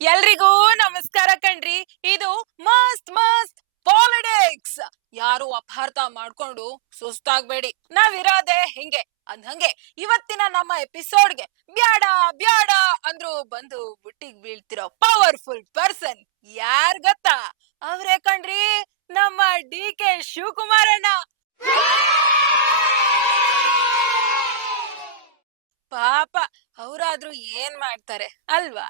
ಎಲ್ರಿಗೂ ನಮಸ್ಕಾರ ಕಣ್ರಿ. ಇದು ಮಸ್ತ್ ಮಸ್ತ್ ಪಾಲಿಟಿಕ್ಸ್. ಯಾರು ಅಪಾರ್ಥ ಮಾಡ್ಕೊಂಡು ಸುಸ್ತಾಗ್ಬೇಡಿ, ನಾವಿರೋದೆ ಹಿಂಗೆ. ಅಂದ್ಹಂಗೆ ಇವತ್ತಿನ ನಮ್ಮ ಎಪಿಸೋಡ್ಗೆ ಬ್ಯಾಡ ಬ್ಯಾಡ ಅಂದ್ರು ಬಂದು ಬುಟ್ಟಿಗ್ ಬೀಳ್ತಿರೋ ಪವರ್ಫುಲ್ ಪರ್ಸನ್ ಯಾರ್ ಗೊತ್ತಾ? ಅವ್ರೇ ಕಣ್ರಿ, ನಮ್ಮ DK ಶಿವಕುಮಾರಣ್ಣ. ಪಾಪ ಅವರಾದ್ರೂ ಏನ್ ಮಾಡ್ತಾರೆ ಅಲ್ವಾ?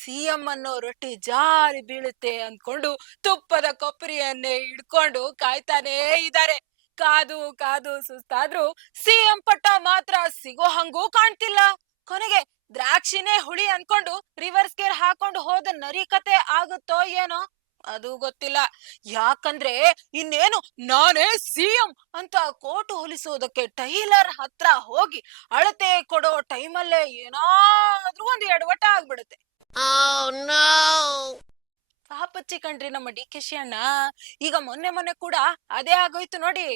ಸಿಎಂ ಅನ್ನೋ ರೊಟ್ಟಿ ಜಾರಿ ಬೀಳುತ್ತೆ ಅಂದ್ಕೊಂಡು ತುಪ್ಪದ ಕೊಬ್ಬರಿಯನ್ನೇ ಹಿಡ್ಕೊಂಡು ಕಾಯ್ತಾನೇ ಇದ್ದಾರೆ. ಕಾದು ಕಾದು ಸುಸ್ತಾದ್ರೂ ಸಿಎಂ ಪಟ್ಟ ಮಾತ್ರ ಸಿಗೋ ಹಂಗೂ ಕಾಣ್ತಿಲ್ಲ. ಕೊನೆಗೆ ದ್ರಾಕ್ಷಿನೇ ಹುಳಿ ಅನ್ಕೊಂಡು ರಿವರ್ಸ್ ಗೇರ್ ಹಾಕೊಂಡು ಹೋದ ನರಿ ಕತೆ ಆಗುತ್ತೋ ಏನೋ, ಅದು ಗೊತ್ತಿಲ್ಲ. ಯಾಕಂದ್ರೆ ಇನ್ನೇನು ನಾನೇ ಸಿಎಂ ಅಂತ ಕೋಟು ಹೊಲಿಸೋದಕ್ಕೆ ಟೈಲರ್ ಹತ್ರ ಹೋಗಿ ಅಳತೆ ಕೊಡೋ ಟೈಮಲ್ಲೇ ಏನಾದ್ರೂ ಒಂದು ಎಡವಟ ಆಗ್ಬಿಡುತ್ತೆ. ಪಾಪಚ್ಚಿ ಕಣ್ರಿ ನಮ್ಮ DK ಅಣ್ಣ. ಈಗ ಮೊನ್ನೆ ಕೂಡ ಅದೇ ಆಗೋಯ್ತು ನೋಡಿ.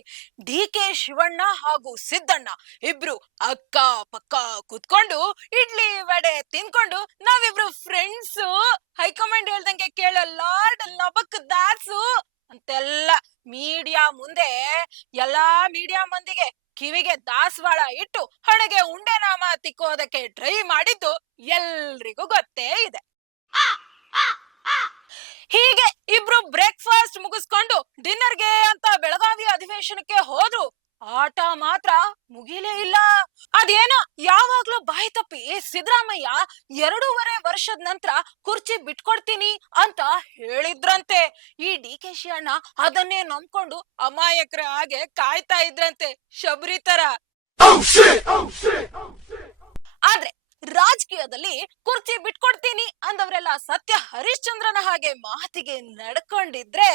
DK ಶಿವಣ್ಣ ಹಾಗೂ ಸಿದ್ದಣ್ಣ ಇಬ್ರು ಅಕ್ಕ ಪಕ್ಕ ಕುತ್ಕೊಂಡು ಇಡ್ಲಿ ವಡೆ ತಿನ್ಕೊಂಡು ನಾವಿಬ್ರು ಫ್ರೆಂಡ್ಸು, ಹೈಕಮಾಂಡ್ ಹೇಳ್ದಂಗೆ ಕೇಳೋ ಲಾರ್ಡ್ ಲಬಕ್ ದಾಸು ಅಂತೆಲ್ಲ ಮೀಡಿಯಾ ಮುಂದೆ ಎಲ್ಲಾ ಮೀಡಿಯಾ ಮಂದಿಗೆ ಕಿವಿಗೆ ದಾಸವಾಳ ಇಟ್ಟು ಹಣೆಗೆ ಉಂಡೆನಾಮ ತಿಕ್ಕೋದಕ್ಕೆ ಟ್ರೈ ಮಾಡಿದ್ದು ಎಲ್ರಿಗೂ ಗೊತ್ತೇ ಇದೆ. ಹೀಗೆ ಇಬ್ರು ಬ್ರೇಕ್ಫಾಸ್ಟ್ ಮುಗಿಸ್ಕೊಂಡು ಡಿನ್ನರ್ಗೆ ಅಂತ ಬೆಳಗಾವಿ ಅಧಿವೇಶನಕ್ಕೆ ಹೋದ್ರು. ಆಟ ಮಾತ್ರ ಮುಗಿಲೇ ಇಲ್ಲ. ಅದೇನೋ ಯಾವಾಗ್ಲೂ ಬಾಯಿ ತಪ್ಪಿ ಸಿದ್ದರಾಮಯ್ಯ 2.5 ವರ್ಷದ ನಂತರ ಕುರ್ಚಿ ಬಿಟ್ಕೊಡ್ತೀನಿ ಅಂತ ಹೇಳಿದ್ರಂತೆ. ಈ DK ಅಣ್ಣ ಅದನ್ನೇ ನಂಬ್ಕೊಂಡು ಅಮಾಯಕರ ಹಾಗೆ ಕಾಯ್ತಾ ಇದ್ರಂತೆ, ಶಬರಿ ತರ. ಆದ್ರೆ ರಾಜಕೀಯದಲ್ಲಿ ಕುರ್ಚಿ ಬಿಟ್ಕೊಡ್ತೀನಿ ಅಂದವರೆಲ್ಲ ಸತ್ಯ ಹರಿಶ್ಚಂದ್ರನ ಹಾಗೆ ಮಾತಿಗೆ ನಡ್ಕೊಂಡಿದ್ರೆ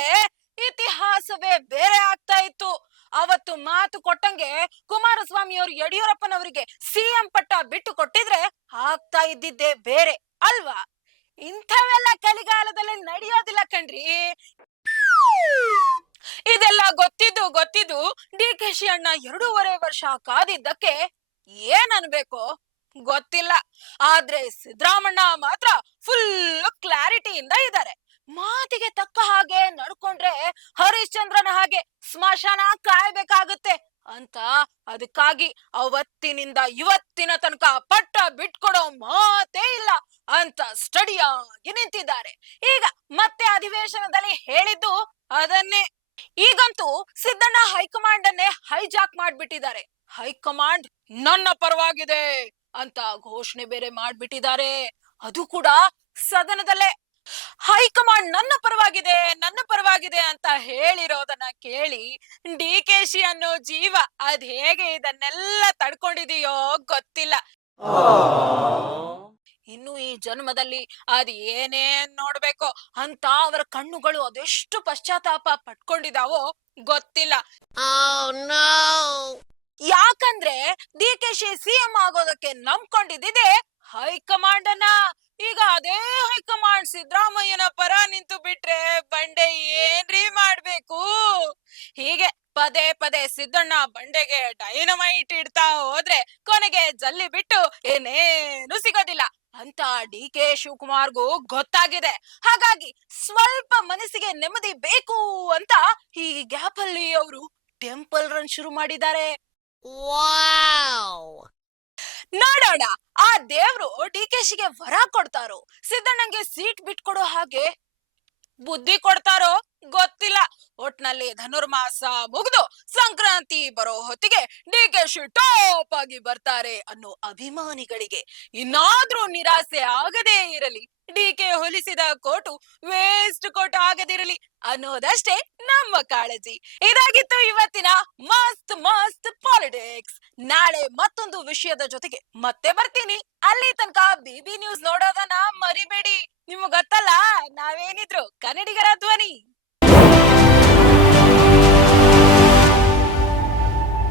ಇತಿಹಾಸವೇ ಬೇರೆ ಆಗ್ತಾ ಇತ್ತು. ಅವತ್ತು ಮಾತು ಕೊಟ್ಟಂಗೆ ಕುಮಾರಸ್ವಾಮಿ ಅವರು ಯಡಿಯೂರಪ್ಪನವರಿಗೆ ಸಿಎಂ ಪಟ್ಟ ಬಿಟ್ಟು ಕೊಟ್ಟಿದ್ರೆ ಆಗ್ತಾ ಇದ್ದಿದ್ದೇ ಬೇರೆ ಅಲ್ವಾ? ಇಂಥವೆಲ್ಲ ಕಲಿಗಾಲದಲ್ಲಿ ನಡೆಯೋದಿಲ್ಲ ಕಣ್ರಿ. ಇದೆಲ್ಲ ಗೊತ್ತಿದ್ದು DK ಅಣ್ಣ 2.5 ವರ್ಷ ಕಾದಿದ್ದಕ್ಕೆ ಏನ್ ಅನ್ಬೇಕು ಗೊತ್ತಿಲ್ಲ. ಆದ್ರೆ ಸಿದ್ದರಾಮಣ್ಣ ಮಾತ್ರ ಫುಲ್ ಕ್ಲಾರಿಟಿಯಿಂದ ಇದ್ದಾರೆ. ಮಾತಿಗೆ ತಕ್ಕ ಹಾಗೆ ನಡ್ಕೊಂಡ್ರೆ ಹರಿಶ್ಚಂದ್ರನ ಹಾಗೆ ಸ್ಮಶಾನ ಕಾಯ್ಬೇಕಾಗುತ್ತೆ ಅಂತ ಅದಕ್ಕಾಗಿ ಅವತ್ತಿನಿಂದ ಇವತ್ತಿನ ತನಕ ಪಟ್ಟ ಬಿಟ್ಕೊಡೋ ಮಾತೇ ಇಲ್ಲ ಅಂತ ಸ್ಟಡಿಯಾಗಿ ನಿಂತಿದ್ದಾರೆ. ಈಗ ಮತ್ತೆ ಅಧಿವೇಶನದಲ್ಲಿ ಹೇಳಿದ್ದು ಅದನ್ನೇ. ಈಗಂತೂ ಸಿದ್ದಣ್ಣ ಹೈಕಮಾಂಡ್ ಅನ್ನೇ ಹೈಜಾಕ್ ಮಾಡ್ಬಿಟ್ಟಿದ್ದಾರೆ. ಹೈಕಮಾಂಡ್ ನನ್ನ ಪರವಾಗಿದೆ ಅಂತ ಘೋಷಣೆ ಬೇರೆ ಮಾಡ್ಬಿಟ್ಟಿದ್ದಾರೆ, ಅದು ಕೂಡ ಸದನದಲ್ಲೇ. ಹೈಕಮಾಂಡ್ ನನ್ನ ಪರವಾಗಿದೆ ಅಂತ ಹೇಳಿರೋದನ್ನ ಕೇಳಿ DK ಅನ್ನೋ ಜೀವ ಅದ್ ಹೇಗೆ ಇದನ್ನೆಲ್ಲ ತಡ್ಕೊಂಡಿದೆಯೋ ಗೊತ್ತಿಲ್ಲ. ಇನ್ನು ಈ ಜನ್ಮದಲ್ಲಿ ಅದ್ ಏನೇನ್ ನೋಡ್ಬೇಕೋ ಅಂತ ಅವರ ಕಣ್ಣುಗಳು ಅದೆಷ್ಟು ಪಶ್ಚಾತ್ತಾಪ ಪಟ್ಕೊಂಡಿದಾವೋ ಗೊತ್ತಿಲ್ಲ. ಯಾಕಂದ್ರೆ DK ಸಿಎಂ ಆಗೋದಕ್ಕೆ ನಂಬ್ಕೊಂಡಿದ್ದಿದೆ ಹೈಕಮಾಂಡ್ ಅನ್ನ. ಈಗ ಅದೇ ಹೈಕಮಾಂಡ್ ಸಿದ್ದರಾಮಯ್ಯನ ಪರ ನಿಂತು ಬಿಟ್ರೆ ಬಂಡೆ ಏನ್ರಿ ಮಾಡ್ಬೇಕು? ಹೀಗೆ ಪದೇ ಪದೇ ಸಿದ್ದಣ್ಣ ಬಂಡೆಗೆ ಡೈನಮೈಟ್ ಇಡ್ತಾ ಹೋದ್ರೆ ಕೊನೆಗೆ ಜಲ್ಲಿ ಬಿಟ್ಟು ಏನೇನು ಸಿಗೋದಿಲ್ಲ ಅಂತ DK ಶಿವಕುಮಾರ್ಗೂ ಗೊತ್ತಾಗಿದೆ. ಹಾಗಾಗಿ ಸ್ವಲ್ಪ ಮನಸ್ಸಿಗೆ ನೆಮ್ಮದಿ ಬೇಕು ಅಂತ ಈ ಗ್ಯಾಪ್ ಅಲ್ಲಿ ಅವರು ಟೆಂಪಲ್ ರನ್ ಶುರು ಮಾಡಿದ್ದಾರೆ. ನೋಡೋಣ ಆ ದೇವ್ರು DK ವರ ಕೊಡ್ತಾರೋ, ಸಿದ್ದಣ್ಣಂಗೆ ಸೀಟ್ ಬಿಟ್ಕೊಡೋ ಹಾಗೆ ಬುದ್ಧಿ ಕೊಡ್ತಾರೋ ಗೊತ್ತಿಲ್ಲ. ಒಟ್ನಲ್ಲಿ ಧನುರ್ಮಾಸ ಮುಗಿದು ಸಂಕ್ರಾಂತಿ ಬರೋ ಹೊತ್ತಿಗೆ DK ಟಾಪ್ ಆಗಿ ಬರ್ತಾರೆ ಅನ್ನೋ ಅಭಿಮಾನಿಗಳಿಗೆ ಇನ್ನಾದ್ರೂ ನಿರಾಸೆ ಆಗದೇ ಇರಲಿ. DK ಹೊಲಿಸಿದ ಕೋಟು ವೇಸ್ಟ್ ಕೋಟ್ ಆಗದಿರಲಿ ಅನ್ನೋದಷ್ಟೇ ನಮ್ಮ ಕಾಳಜಿ. ಇದಾಗಿತ್ತು ಇವತ್ತಿನ ಮಸ್ತ್ ಮಸ್ತ್ ಪಾಲಿಟಿಕ್ಸ್. ನಾಳೆ ಮತ್ತೊಂದು ವಿಷಯದ ಜೊತೆಗೆ ಮತ್ತೆ ಬರ್ತೀನಿ. ಅಲ್ಲಿ ತನಕ BB ನ್ಯೂಸ್